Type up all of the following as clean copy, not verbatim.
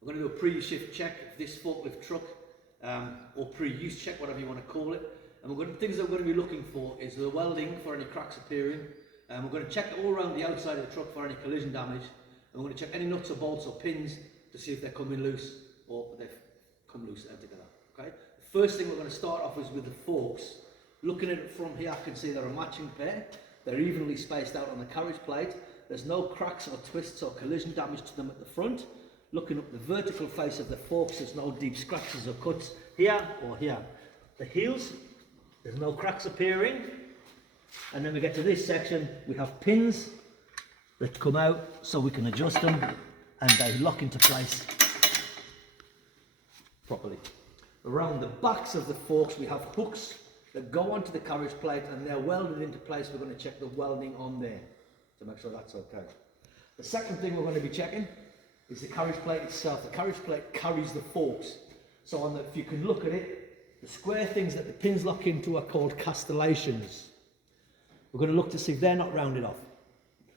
We're going to do a pre-shift check of this forklift truck, or pre-use check, whatever you want to call it. And things that we're going to be looking for is the welding for any cracks appearing. We're going to check all around the outside of the truck for any collision damage. And we're going to check any nuts or bolts or pins to see if they're coming loose or they've come loose altogether. Okay. The first thing we're going to start off is with the forks. Looking at it from here, I can see they're a matching pair. They're evenly spaced out on the carriage plate. There's no cracks or twists or collision damage to them at the front. Looking up the vertical face of the forks, there's no deep scratches or cuts here or here. The heels, there's no cracks appearing. And then we get to this section, we have pins that come out so we can adjust them and they lock into place properly. Around the backs of the forks, we have hooks that go onto the carriage plate and they're welded into place. We're going to check the welding on there to make sure that's okay. The second thing we're going to be checking is the carriage plate itself. The carriage plate carries the forks. So if you can look at it, the square things that the pins lock into are called castellations. We're going to look to see if they're not rounded off.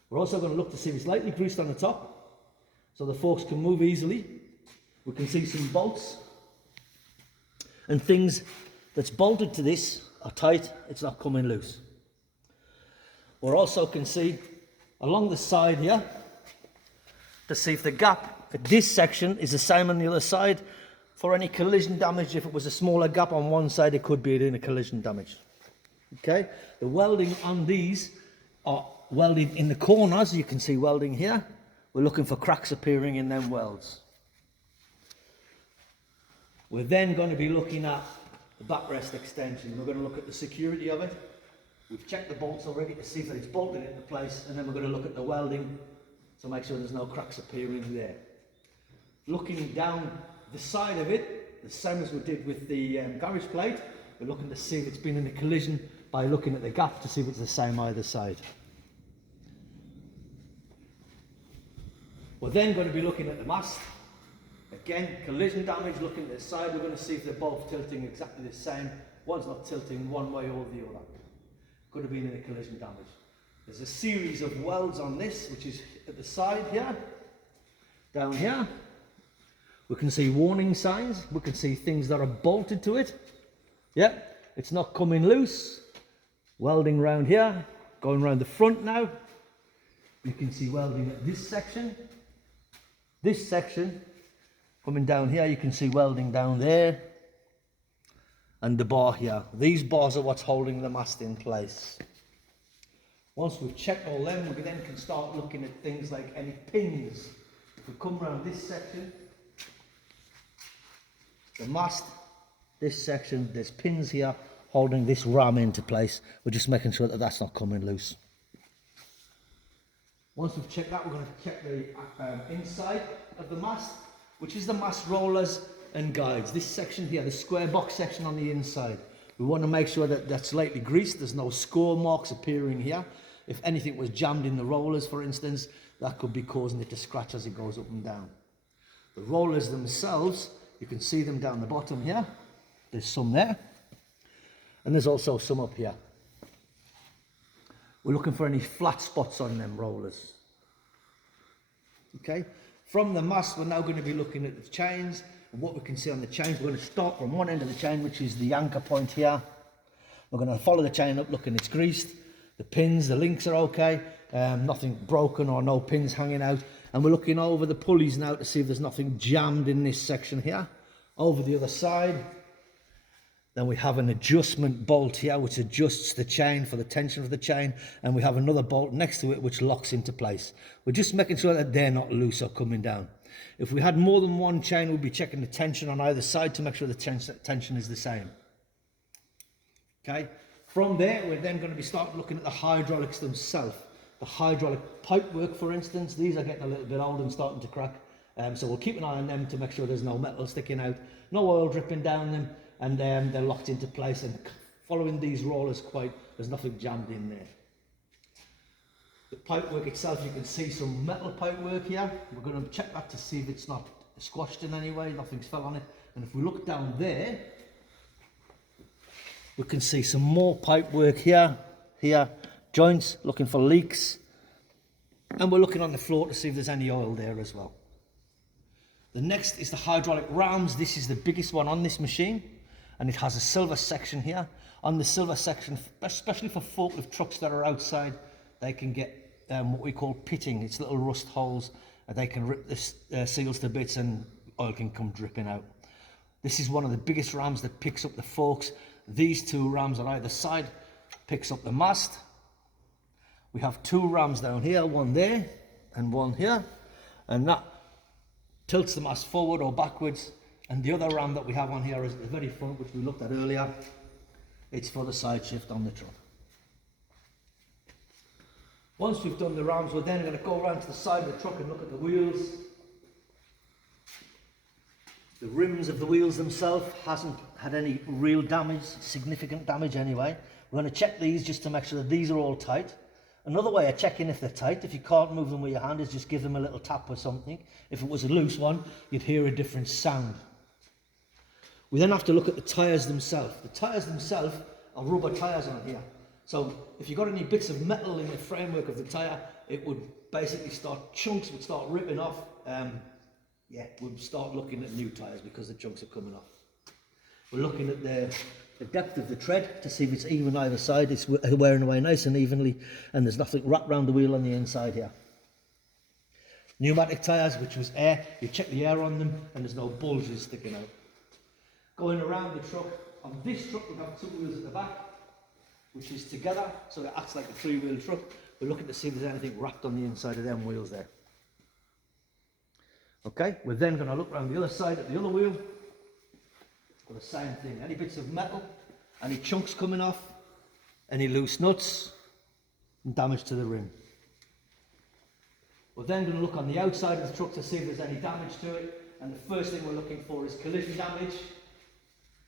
We're also going to look to see if it's lightly greased on the top so the forks can move easily. We can see some bolts and things that's bolted to this are tight, it's not coming loose. We also can see along the side here to see if the gap at this section is the same on the other side. For any collision damage, if it was a smaller gap on one side, it could be in a collision damage. Okay, the welding on these are welded in the corners. You can see welding here. We're looking for cracks appearing in them welds. We're then going to be looking at the backrest extension. We're going to look at the security of it. We've checked the bolts already to see that it's bolted into place, and then we're going to look at the welding to make sure there's no cracks appearing there. Looking down the side of it, the same as we did with the garage plate, we're looking to see if it's been in a collision by looking at the gap to see if it's the same either side. We're then going to be looking at the mast. Again, collision damage, looking at the side, we're going to see if they're both tilting exactly the same. One's not tilting one way or the other. Could have been in a collision damage. There's a series of welds on this, which is at the side here, down here. We can see warning signs. We can see things that are bolted to it. Yep, it's not coming loose. Welding round here, going around the front now. You can see welding at this section. This section, coming down here, you can see welding down there. And the bar here. These bars are what's holding the mast in place. Once we've checked all them, we then can start looking at things like any pins. If we come around this section, the mast, this section, there's pins here holding this ram into place. We're just making sure that that's not coming loose. Once we've checked that, we're going to check the inside of the mast, which is the mast rollers and guides. This section here, the square box section on the inside. We want to make sure that that's lightly greased. There's no score marks appearing here. If anything was jammed in the rollers, for instance, that could be causing it to scratch as it goes up and down. The rollers themselves, you can see them down the bottom here. There's some there. And there's also some up here. We're looking for any flat spots on them rollers. Okay. From the mast, we're now going to be looking at the chains and what we can see on the chains. We're going to start from one end of the chain, which is the anchor point here. We're going to follow the chain up, looking it's greased. The pins, the links are okay. Nothing broken or no pins hanging out. And we're looking over the pulleys now to see if there's nothing jammed in this section here. Over the other side. Then we have an adjustment bolt here, which adjusts the chain for the tension of the chain. And we have another bolt next to it, which locks into place. We're just making sure that they're not loose or coming down. If we had more than one chain, we'd be checking the tension on either side to make sure the tension is the same. Okay. From there, we're then going to be starting looking at the hydraulics themselves. The hydraulic pipe work, for instance, these are getting a little bit old and starting to crack. So we'll keep an eye on them to make sure there's no metal sticking out, no oil dripping down them, and they're locked into place. And following these rollers there's nothing jammed in there. The pipe work itself, you can see some metal pipe work here. We're going to check that to see if it's not squashed in any way, nothing's fell on it. And if we look down there, we can see some more pipe work here, joints, looking for leaks. And we're looking on the floor to see if there's any oil there as well. The next is the hydraulic rams. This is the biggest one on this machine, and it has a silver section here. On the silver section, especially for forklift trucks that are outside, they can get what we call pitting. It's little rust holes, and they can rip the seals to bits and oil can come dripping out. This is one of the biggest rams that picks up the forks. These two rams on either side picks up the mast. We have two rams down here, one there and one here, and that tilts the mast forward or backwards. And the other ram that we have on here is at the very front, which we looked at earlier. It's for the side shift on the truck. Once we've done the rams, we're then going to go around to the side of the truck and look at the wheels. The rims of the wheels themselves hasn't had any real damage, significant damage anyway. We're going to check these just to make sure that these are all tight. Another way of checking if they're tight, if you can't move them with your hand, is just give them a little tap or something. If it was a loose one, you'd hear a different sound. We then have to look at the tyres themselves. The tyres themselves are rubber tyres on here. So if you've got any bits of metal in the framework of the tyre, it would basically chunks would start ripping off. We'd start looking at new tyres because the chunks are coming off. We're looking at the depth of the tread to see if it's even either side. It's wearing away nice and evenly, and there's nothing wrapped around the wheel on the inside here. Pneumatic tyres, which was air, you check the air on them and there's no bulges sticking out. Going around the truck, on this truck we have two wheels at the back, which is together, so it acts like a three-wheel truck. We're looking to see if there's anything wrapped on the inside of them wheels there. Okay, we're then going to look around the other side at the other wheel for the same thing. Any bits of metal, any chunks coming off, any loose nuts, and damage to the rim. We're then going to look on the outside of the truck to see if there's any damage to it, and the first thing we're looking for is collision damage.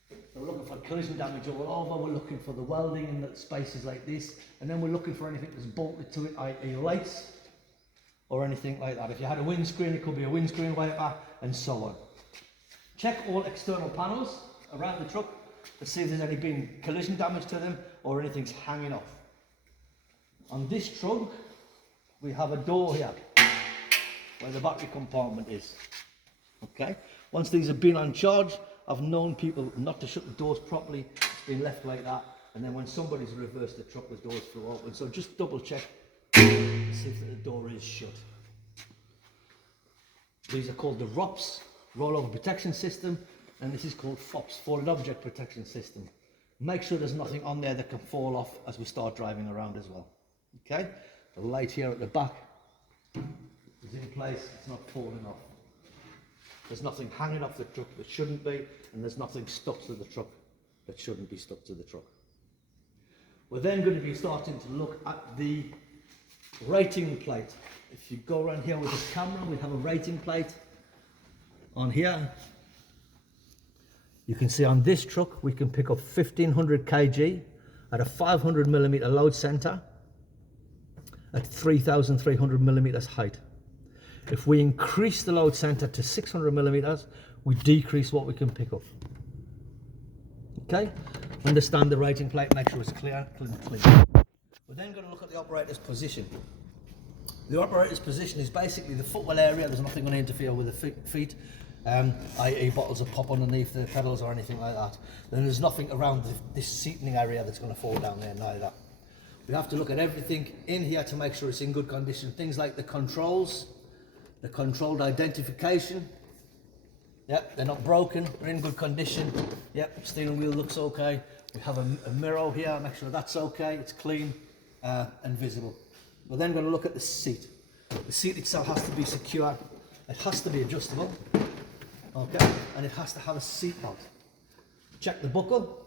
So we're looking for collision damage all over, we're looking for the welding in the spaces like this, and then we're looking for anything that's bolted to it, i.e. lights, or anything like that. If you had a windscreen, it could be a windscreen wiper, and so on. Check all external panels around the truck to see if there's any been collision damage to them or anything's hanging off. On this trunk, we have a door here where the battery compartment is. Okay, once these have been on charge, I've known people not to shut the doors properly. It's been left like that, and then when somebody's reversed the truck, the doors flew open. So just double check, see if the door is shut. These are called the ROPS, Rollover Protection System, and this is called FOPS, Fallen Object Protection System. Make sure there's nothing on there that can fall off as we start driving around as well. Okay, the light here at the back is in place, it's not falling off. There's nothing hanging off the truck that shouldn't be, and there's nothing stuck to the truck that shouldn't be stuck to the truck. We're then going to be starting to look at the rating plate. If you go around here with this camera, we have a rating plate on here. You can see on this truck we can pick up 1500 kg at a 500 millimeter load center at 3,300 millimeters height. If we increase the load center to 600 millimeters, we decrease what we can pick up. Okay, understand the rating plate, make sure it's clear, clean. We're then going to look at the operator's position. The operator's position is basically the footwell area. There's nothing going to interfere with the feet, i.e. bottles of pop underneath the pedals or anything like that. Then there's nothing around this seating area that's going to fall down there, neither. We have to look at everything in here to make sure it's in good condition. Things like the controls, the controlled identification. Yep, they're not broken, they're in good condition. Yep, steering wheel looks okay. We have a mirror here, make sure that's okay, it's clean and visible. We're then going to look at the seat. The seat itself has to be secure, it has to be adjustable, okay, and it has to have a seat belt. Check the buckle,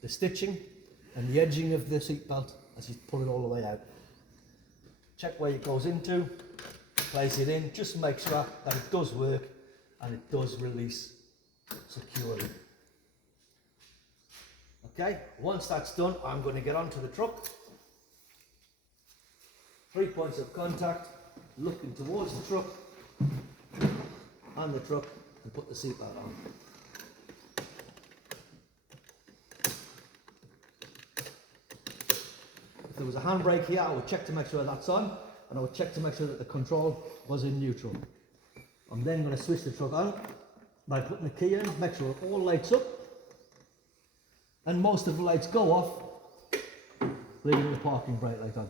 the stitching, and the edging of the seat belt as you pull it all the way out. Check where it goes into, place it in, just make sure that it does work and it does release securely. Okay, once that's done, I'm going to get onto the truck. 3 points of contact, looking towards the truck and the truck, and put the seatbelt on. If there was a handbrake here, I would check to make sure that's on, and I would check to make sure that the control was in neutral. I'm then going to switch the truck on by putting the key in, make sure it all lights up, and most of the lights go off, leaving the parking brake light on.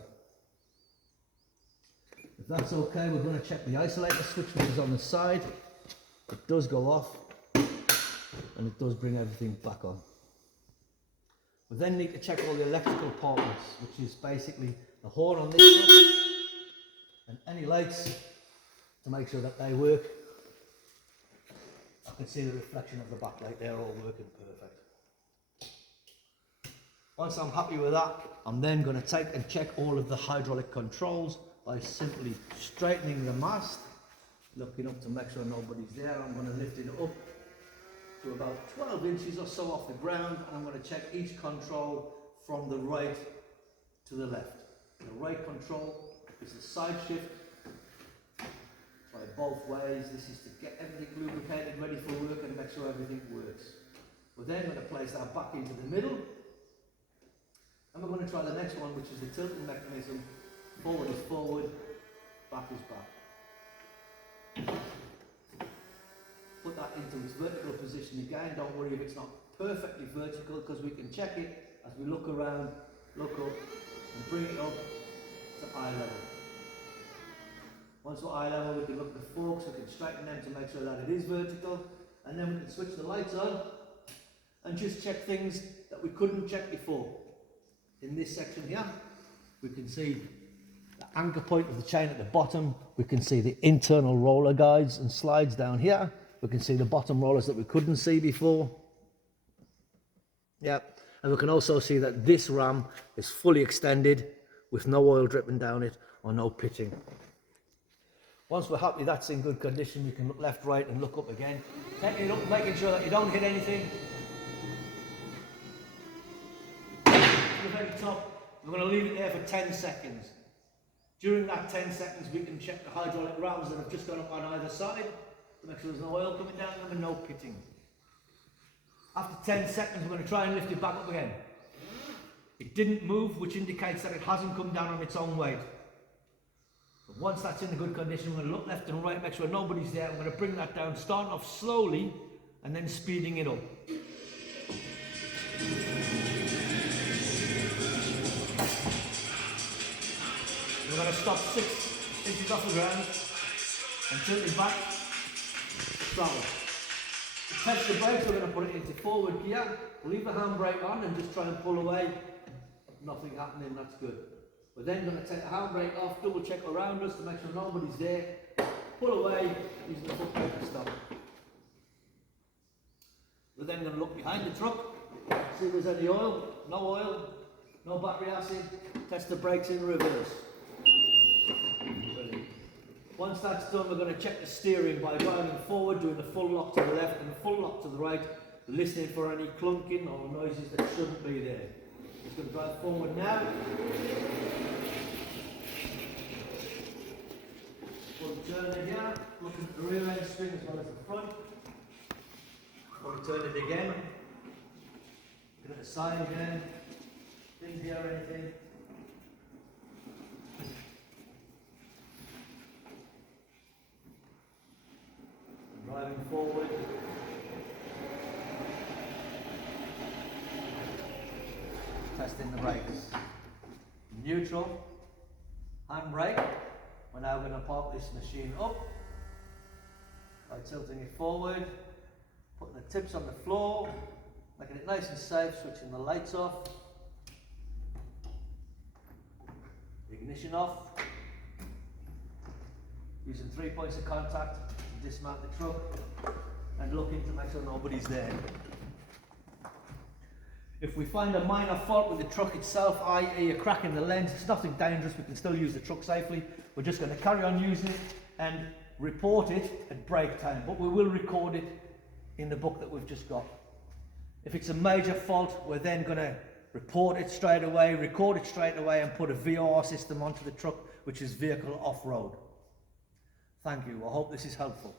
If that's okay, we're going to check the isolator switch, which is on the side. It does go off, and it does bring everything back on. We then need to check all the electrical partners, which is basically the horn on this one, and any lights to make sure that they work. I can see the reflection of the backlight, they're all working perfect. Once I'm happy with that, I'm then going to take and check all of the hydraulic controls by simply straightening the mast, looking up to make sure nobody's there. I'm going to lift it up to about 12 inches or so off the ground, and I'm going to check each control from the right to the left. The right control is the side shift. Try both ways. This is to get everything lubricated, ready for work, and make sure everything works. We're then going to place that back into the middle, and we're going to try the next one, which is the tilting mechanism. Forward is forward, back is back. Put that into its vertical position again. Don't worry if it's not perfectly vertical, because we can check it as we look around, look up, and bring it up to eye level. Once we're eye level, we can look at the forks, we can straighten them to make sure that it is vertical, and then we can switch the lights on and just check things that we couldn't check before. In this section here, we can see the anchor point of the chain at the bottom. We can see the internal roller guides and slides down here. We can see the bottom rollers that we couldn't see before. Yep. And we can also see that this ram is fully extended with no oil dripping down it or no pitching. Once we're happy that's in good condition, we can look left, right, and look up again. Taking it up, making sure that you don't hit anything. To the very top, we're going to leave it there for 10 seconds. During that 10 seconds, we can check the hydraulic rams that have just gone up on either side to make sure there's no oil coming down them and no pitting. After 10 seconds, we're going to try and lift it back up again. It didn't move, which indicates that it hasn't come down on its own weight. But once that's in a good condition, we're going to look left and right, make sure nobody's there. We're going to bring that down, starting off slowly and then speeding it up. We're going to stop 6 inches off the ground and tilt it back, throttle. To test the brakes, we're going to put it into forward gear, leave the handbrake on and just try and pull away. Nothing happening, that's good. We're then going to take the handbrake off, double check around us to make sure nobody's there, pull away using the foot brake to stop. We're then going to look behind the truck, see if there's any oil, no battery acid, test the brakes in reverse. Brilliant. Once that's done, we're going to check the steering by driving forward, doing the full lock to the left and the full lock to the right, listening for any clunking or noises that shouldn't be there. Just going to drive forward now. We'll turn it here, looking at the rear end string as well as the front. We'll turn it again. Look at the side again. Things here or anything. Driving forward. Testing the brakes. Neutral. Handbrake. We're now going to pop this machine up by tilting it forward, putting the tips on the floor, making it nice and safe, switching the lights off, ignition off, using 3 points of contact to dismount the truck and looking to make sure nobody's there. If we find a minor fault with the truck itself, i.e. a crack in the lens, it's nothing dangerous, we can still use the truck safely. We're just going to carry on using it and report it at break time, but we will record it in the book that we've just got. If it's a major fault, we're then going to report it straight away, record it straight away, and put a VOR system onto the truck, which is vehicle off-road. Thank you. I hope this is helpful.